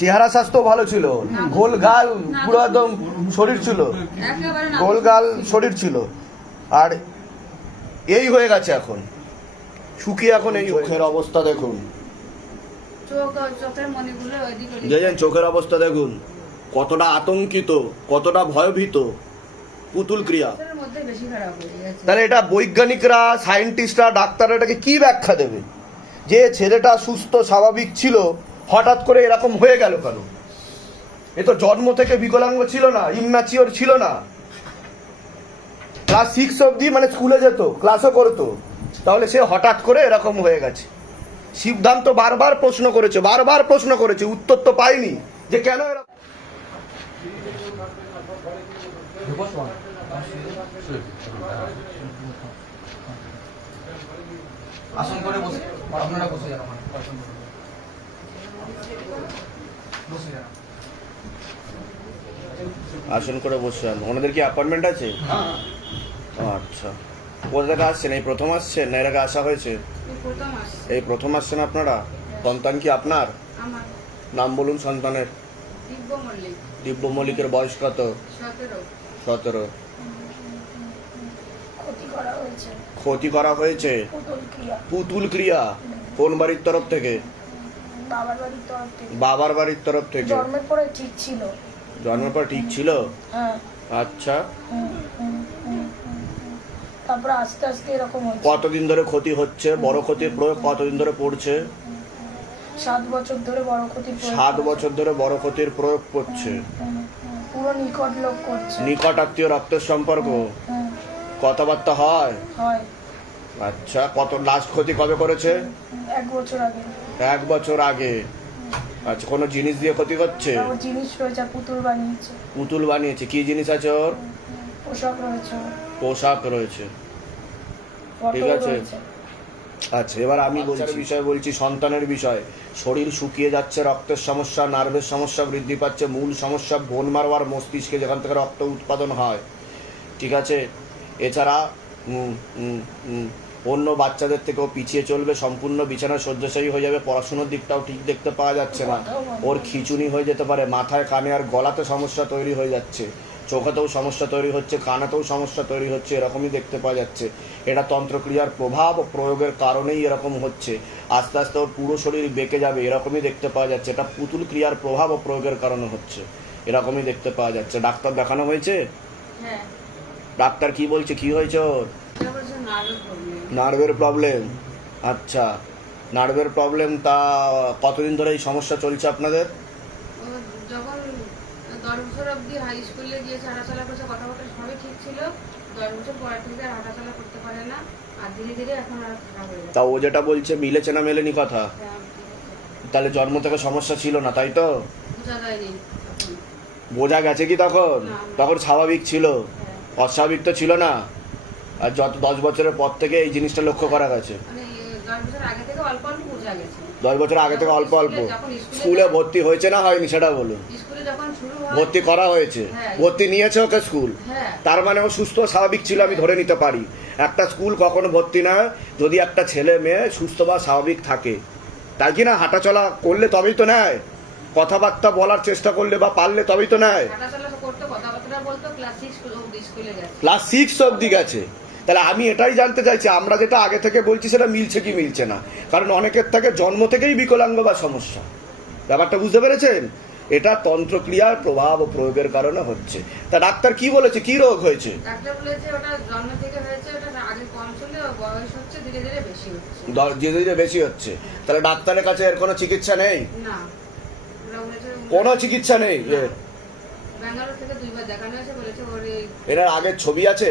চেহারা স্বাস্থ্য ভালো ছিল। গোল গাল পুরো একদম শরীর ছিল। একেবারে গোল গাল শরীর ছিল। আর এই হয়ে গেছে এখন। শুকিয়ে এখন এই চোখের অবস্থা দেখুন। দেখেন চোখের অবস্থা দেখুন। কতটা আতঙ্কিত কতটা ভয়ভীত। পুতুল ক্রিয়া। চোখের মধ্যে বেশি খারাপ হয়ে গেছে। তাহলে এটা বৈজ্ঞানিকরা সায়েন্টিস্টরা ডাক্তাররা এটাকে কি ব্যাখ্যা দেবে? যে ছেলেটা সুস্থ স্বাভাবিক ছিল হঠাৎ করে এরকম হয়ে গেল কেন? এ তো জন্ম থেকে বিকলাঙ্গ ছিল না ইম্যাচিওর ছিল না। ক্লাস সিক্স অবধি মানে স্কুলে যেত ক্লাসও করতো। তাহলে সে হঠাৎ করে এরকম হয়ে গেছে। সিদ্ধান্ত বারবার প্রশ্ন করেছে, বারবার প্রশ্ন করেছে, উত্তর তো পাইনি যে কেন এরকম আসন করে বসে, আপনারা বসে যান আসন করে। বসে যান ওনাদের কি অ্যাপয়েন্টমেন্ট আছে? আচ্ছা। কোথা থেকে আসছেন? এই প্রথম আসছেন? না এর আগে আসা হয়েছে? এই প্রথম আসছেন আপনারা? সন্তান কি আপনার? নাম বলুন সন্তানের। দিব্য মল্লিকের বয়স কত? সতেরো। ক্ষতি করা হয়েছে। পুতুল ক্রিয়া। কোন বাড়ির তরফ থেকে? বাবার বাড়ির তরফ থেকে। বাবার বাড়ির তরফ থেকে? জন্মের পরে ঠিক ছিল। জন্মের পর ঠিক ছিল? হ্যাঁ। আচ্ছা। তারপরে আস্তে আস্তে এরকম হচ্ছে। কতদিন ধরে ক্ষতি হচ্ছে? বড় ক্ষতির প্রয়োগ কতদিন ধরে পড়ছে? সাত বছর ধরে বড় ক্ষতি প্রয়োগ সাত বছর ধরে বড় ক্ষতির প্রয়োগ করছে। পুরো নিকট লোক করছে। নিকট আত্মীয় রক্তের সম্পর্ক? কথাবার্তা হয়? হয়। আচ্ছা কত লাস্ট ক্ষতি কবে করেছে? এক বছর আগে। এক বছর আগে। আচ্ছা কোনো জিনিস দিয়ে ক্ষতি করছে ওর জিনিস রয়েছে পুতুল বানিয়েছে। পুতুল বানিয়েছে। কি জিনিস আছে ওর? পোশাক রয়েছে পোশাক রয়েছে। ঠিক আছে। আচ্ছা এবার আমি বলছি। বিষয় বলছি সন্তানের বিষয়। শরীর শুকিয়ে যাচ্ছে রক্তের সমস্যা নার্ভের সমস্যা বৃদ্ধি পাচ্ছে মূল সমস্যা বোন মারোয়ার মস্তিষ্কে যেখান থেকে রক্ত উৎপাদন হয়। ঠিক আছে? এছাড়া অন্য বাচ্চাদের থেকেও পিছিয়ে চলবে সম্পূর্ণ বিছানা শয্যাশায়ী হয়ে যাবে পড়াশুনোর দিকটাও ঠিক দেখতে পাওয়া যাচ্ছে না। ওর খিচুনি হয়ে যেতে পারে মাথায় কানে আর গলাতে সমস্যা তৈরি হয়ে যাচ্ছে। চোখেতেও সমস্যা তৈরি হচ্ছে কানাতেও সমস্যা তৈরি হচ্ছে এরকমই দেখতে পাওয়া যাচ্ছে। এটা তন্ত্রক্রিয়ার প্রভাব ও প্রয়োগের কারণেই এরকম হচ্ছে। আস্তে আস্তে ওর পুরো শরীর বেঁকে যাবে এরকমই দেখতে পাওয়া যাচ্ছে। এটা পুতুল ক্রিয়ার প্রভাব ও প্রয়োগের কারণে হচ্ছে। এরকমই দেখতে পাওয়া যাচ্ছে। ডাক্তার দেখানো হয়েছে? হ্যাঁ। ডাক্তার কি বলছে? কি হয়েছে ওর? নার্ভের প্রবলেম আচ্ছা নার্ভের প্রবলেম তা কতদিন ধরে এই সমস্যা চলছে আপনাদের? যখন দশ বছর অবধি হাই স্কুলে গিয়ে হাঁটাচলা করছে সবই ঠিক ছিল। দশ বছর পর থেকে আর হাঁটাচলা করতে পারে না। আর ধীরে ধীরে এখন আর খারাপ হয়ে যাচ্ছে তা ও যেটা বলছে মিলেছে না মেলেনি কথা? হ্যাঁ। তাহলে জন্ম থেকে সমস্যা ছিল না তাই তো? বোঝা যায়নি বোঝা গেছে কি তখন? তখন স্বাভাবিক ছিল। হ্যাঁ। অস্বাভাবিক তো ছিল না? আর যত দশ বছরের পর থেকে এই জিনিসটা লক্ষ্য করা গেছে। মানে দশ বছর আগে থেকে অল্প অল্প স্কুলে- ভর্তি হয়েছে না হয়নি সেটা বলুন। ভর্তি করা হয়েছে। হ্যাঁ। ভর্তি নিয়েছে ওকে স্কুল। হ্যাঁ। তার মানে ও সুস্থ স্বাভাবিক ছিল আমি ধরে নিতে পারি। একটা স্কুল কখনো ভর্তি না যদি একটা ছেলে মেয়ে সুস্থ বা স্বাভাবিক থাকে। তাই কি না? হাঁটাচলা করলে তবেই তো নেয়। কথাবার্তা বলার চেষ্টা করলে বা পারলে তবেই তো নেয়। ক্লাস সিক্স অবধি স্কুলে গেছে। তাহলে আমি এটাই জানতে চাইছি আমরা যেটা আগে থেকে বলছি সেটা মিলছে কি মিলছে না। কারণ অনেকের থেকে জন্ম থেকেই বিকলাঙ্গ বা সমস্যা। ব্যাপারটা বুঝতে পেরেছেন? এটা তন্ত্রক্রিয়ার প্রভাব ও প্রয়োগের কারণে হচ্ছে। তা ডাক্তার কি বলেছে? কি রোগ হয়েছে? ধীরে ধীরে বেশি হচ্ছে। তাহলে ডাক্তারের কাছে এর কোনো চিকিৎসা নেই? কোনো চিকিৎসা নেই? এনার আগের ছবি আছে?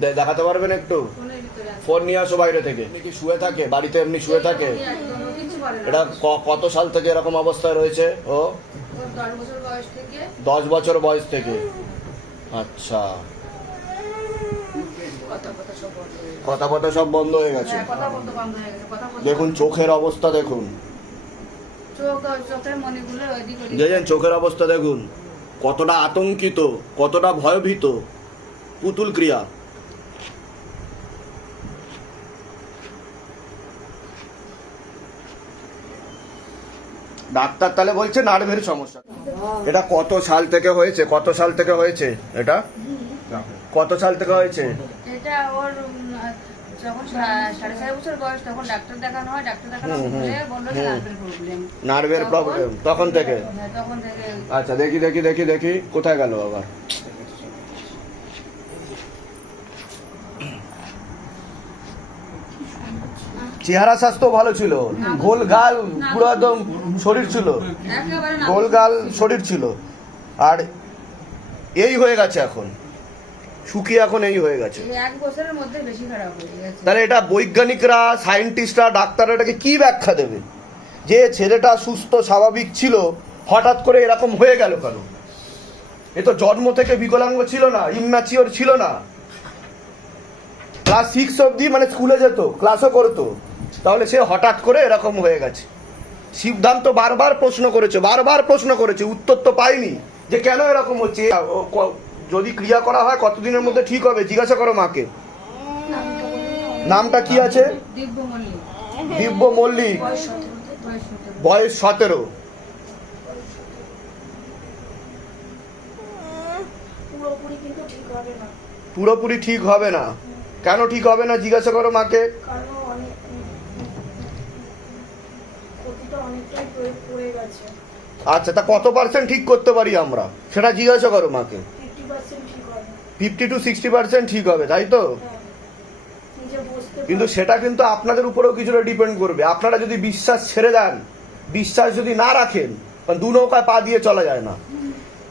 দেখাতে পারবেন একটু? ফোনের ভিতরে আছে ফোন নিয়ে আসো বাইরে থেকে। কি শুয়ে থাকে? বাড়িতে এমনি শুয়ে থাকে? এটা ক- কত সাল থেকে এরকম অবস্থায় রয়েছে ও? দশ বছর বয়স থেকে। দশ বছর বয়স থেকে। আচ্ছা। কথা কথা সব বন্ধ হয়ে গেছে। হয়ে গেছে। কথা বলতে বন্ধ গেছে কথা বলতে দেখুন চোখের অবস্থা দেখুন। দেখেন চোখের অবস্থা দেখুন। কতটা আতঙ্কিত কতটা ভয়ভীত। পুতুল ক্রিয়া। ডাক্তার তাহলে বলছে নার্ভের সমস্যা। এটা কত সাল থেকে হয়েছে? কত সাল থেকে হয়েছে এটা? কত সাল থেকে হয়েছে? এটা ওর যখন সাড়ে চার বছর বয়স তখন ডাক্তার দেখানো হয়। ডাক্তার দেখানো হুম, হুম, হলে বলল নার্ভের প্রবলেম নার্ভের প্রবলেম তখন থেকে? হ্যাঁ তখন থেকে। আচ্ছা দেখি দেখি দেখি দেখি। কোথায় গেল আবার চেহারা স্বাস্থ্য ভালো ছিল। গোল গাল পুরো একদম শরীর ছিল। গোল গাল শরীর ছিল। আর এই হয়ে গেছে এখন। শুকিয়ে এখন এই হয়ে গেছে। হয়ে তাহলে এটা বৈজ্ঞানিকরা সায়েন্টিস্টরা ডাক্তাররা এটাকে কি ব্যাখ্যা দেবে? যে ছেলেটা সুস্থ স্বাভাবিক ছিল হঠাৎ করে এরকম হয়ে গেল কেন? এ তো জন্ম থেকে বিকলাঙ্গ ছিল না ইম্যাচিওর ছিল না। ক্লাস সিক্স অবধি মানে স্কুলে যেত ক্লাসও করতো। তাহলে সে হঠাৎ করে এরকম হয়ে গেছে। সিদ্ধান্ত বারবার প্রশ্ন করেছে, বারবার প্রশ্ন করেছে, উত্তর তো পাইনি যে কেন এরকম হচ্ছে যদি ক্রিয়া করা হয় কতদিনের মধ্যে ঠিক হবে? জিজ্ঞাসা করো মাকে। নামটা কি আছে? দিব্য মল্লিক। বয়স সতেরো। পুরোপুরি ঠিক হবে না। কেন ঠিক হবে না? জিজ্ঞাসা করো মাকে কারণ ও অনেক ক্ষতিটা অনেকটাই প্রয়োগ পড়ে গেছে আচ্ছা তা কত পার্সেন্ট ঠিক করতে পারি আমরা? সেটা জিজ্ঞাসা করো মাকে। ফিফটি টু সিক্সটি পার্সেন্ট ঠিক হবে তাই তো? হ্যাঁ। কিন্তু সেটা কিন্তু আপনাদের উপরেও কিছুটা ডিপেন্ড করবে। আপনারা যদি বিশ্বাস ছেড়ে দেন বিশ্বাস যদি না রাখেন কারণ দু নৌকায় পা দিয়ে চলা যায় না।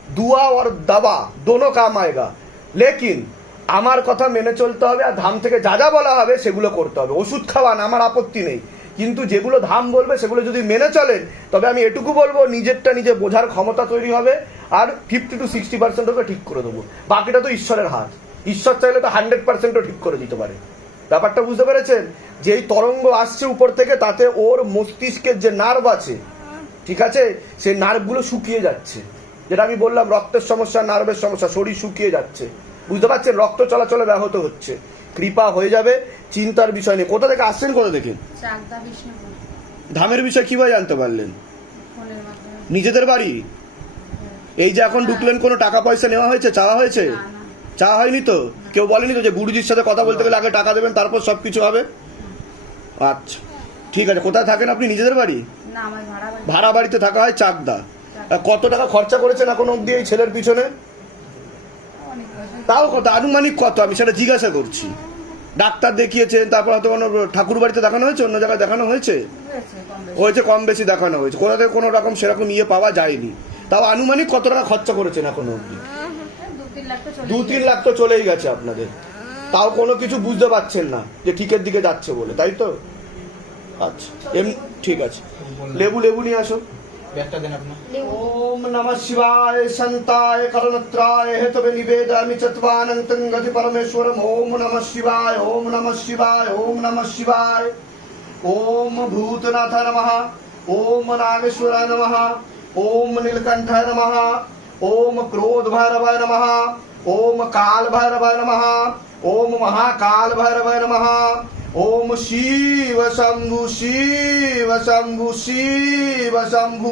দুয়া ওর দাবা দোনো কাম আয়গা। লেকিন আমার কথা মেনে চলতে হবে আর ধাম থেকে যা যা বলা হবে সেগুলো করতে হবে। ওষুধ খাওয়ান আমার আপত্তি নেই। কিন্তু যেগুলো ধাম বলবে, সেগুলো যদি মেনে চলেন তবে আমি এটুকু বলব, নিজেরটা নিজে বোঝার ক্ষমতা তৈরি হবে, আর fifty two sixty percent okay ঠিক করে দেবো। বাকিটা তো ঈশ্বরের হাত। ঈশ্বর চাইলে তো হান্ড্রেড পার্সেন্টও ঠিক করে দিতে পারে। ব্যাপারটা বুঝতে পেরেছেন? যে এই তরঙ্গ আসছে উপর থেকে, তাতে ওর মস্তিষ্কের যে নার্ভ আছে, ঠিক আছে? সেই নার্ভগুলো শুকিয়ে যাচ্ছে। যেটা আমি বললাম, রক্তের সমস্যা নার্ভের সমস্যা, শরীর শুকিয়ে যাচ্ছে। বুঝতে পারছেন? রক্ত চলাচলে ব্যাহত হচ্ছে। কৃপা হয়ে যাবে চিন্তার বিষয় নেই। কোথা থেকে আসছেন কোথা থেকে? ধামের বিষয় কীভাবে জানতে পারলেন? নিজেদের বাড়ি? এই যে এখন ঢুকলেন কোনো টাকা পয়সা নেওয়া হয়েছে? চাওয়া হয়েছে। চাওয়া হয়নি তো? কেউ বলেনি তো যে গুরুজির সাথে কথা বলতে গেলে আগে টাকা দেবেন তারপর সব কিছু হবে আচ্ছা। ঠিক আছে কোথায় থাকেন আপনি? নিজেদের বাড়ি? ভাড়া বাড়িতে থাকা হয় চাকদা। কত টাকা খরচা করেছেন এখন অব্দি এই ছেলের পিছনে? তাও কত আনুমানিক কত আমি সেটা জিজ্ঞাসা করছি। ডাক্তার দেখিয়েছেন তারপর হয়তো কোনো ঠাকুর বাড়িতে দেখানো হয়েছে অন্য জায়গায় দেখানো হয়েছে? হয়েছে কম বেশি। দেখানো হয়েছে। কোথা থেকে কোনো রকম সেরকম ইয়ে পাওয়া যায়নি। তাও আনুমানিক কত টাকা খরচা করেছেন এখনও অব্দি দু তিন লাখ তো দু তিন লাখ তো চলেই গেছে আপনাদের। তাও কোনো কিছু বুঝতে পারছেন না যে ঠিকের দিকে যাচ্ছে বলে তাই তো? আচ্ছা এম ঠিক আছে। লেবু লেবু নিয়ে আসো। व्याख्या देना अपना। ओम नमः शिवाय, संताय, करणत्राय, हेतवे निवेदयामि चत्वानन्तं गति परमेश्वरम। ओम नमः शिवाय, ओम नमः शिवाय, ओम नमः शिवाय। ओम भूतनाथ नमः, ओम नागेश्वराय नमः, ओम नीलकंठ नमः, ओम क्रोध भैरवाय नमः, ओम काल भैरव नमः, ओम महाकाल भैरवाय नमः, ओम शिव शंभु शिव शंभु शिव शंभु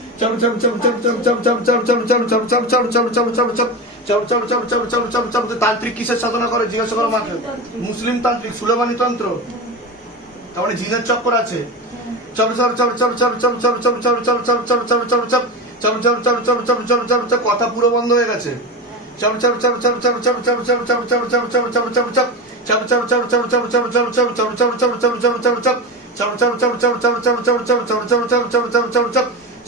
চলো চলো চলো চলো চলো চলো চলো চলো চলো চলো চলো চলো চলো চলো চলো চলো চলো চম চম চলো চলো চলো চম চম তান্ত্রিক কিসের সাধনা করে জিজ্ঞাসা করো মাকে মুসলিম তান্ত্রিক সুলেমানি তন্ত্র তার মানে জিনের চক্কর আছে চম চম চলো চম চম চম চম চম চলো চলো চলো চলো চলো চলো চলো চম চম চম চলো চম চম চম চলো কথা পুরো বন্ধ হয়ে গেছে চম চম চলো চলো চলো চলো চলো চলো চলো চলো চলো চলো চলো চলো চলো চম চম চলো চলো চলো চলো চলো চলো চম চলো চলো চলো চলো চলো চলো চম চম চলো চলো চলো চলো চলো চলো চলো চলো চলো চলো চলো চলো চলো চলো চলো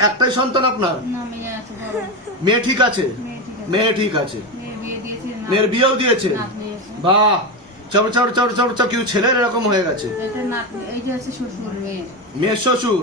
একটাই সন্তান আপনার মেয়ে ঠিক আছে মেয়ে ঠিক আছে মেয়ের বিয়েও দিয়েছে বাহ চাপ চাপ চাপ চাপ চাপ কেউ ছেলের এরকম হয়ে গেছে মেয়ের শ্বশুর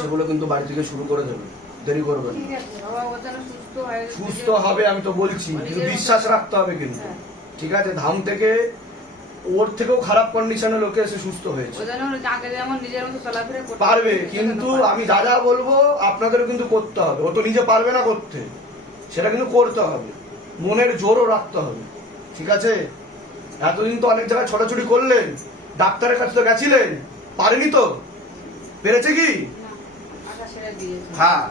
সেগুলো কিন্তু বাড়ি থেকে শুরু করে দেবে দেরি করবেন সুস্থ হবে আমি তো বলছি বিশ্বাস রাখতে হবে কিন্তু ঠিক আছে ধাম থেকে ওর থেকেও খারাপ কন্ডিশনে লোকে এসে সুস্থ হয়েছে। পারবে কিন্তু আমি যা যা বলব আপনাদেরও কিন্তু করতে হবে। ও তো নিজে পারবে না করতে। সেটা কিন্তু করতে হবে। মনের জোরও রাখতে হবে। ঠিক আছে? এতদিন তো অনেক জায়গায় ছোটাছুটি করলেন। ডাক্তারের কাছে তো গেছিলেন। পারেনি তো? পেরেছে কি? হ্যাঁ।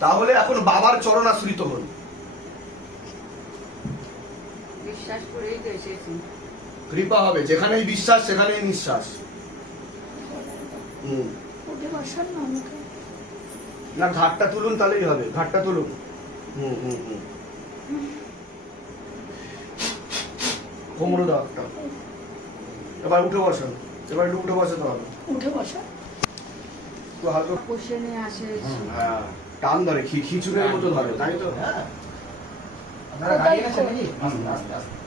তাহলে এখন বাবার চরণ আশ্রিত হন। বিশ্বাস করেই তো এসেছি। কৃপা হবে যেখানেই বিশ্বাস সেখানেই নিঃশ্বাস। হুম। না ঘাটটা তুলুন তাহলেই হবে ঘাটটা তুলুন। হুম হুম হুম। কোমরে দাও একটা। এবার উঠে বসেন এবার একটু উঠে বসাতে হবে। উঠে বসা। একটু হালকা। আসে হ্যাঁ টান ধরে খিচুড়ের মতো ধরে তাই তো? হ্যাঁ। আপনারা গাড়ি নাকি? আস্তে আস্তে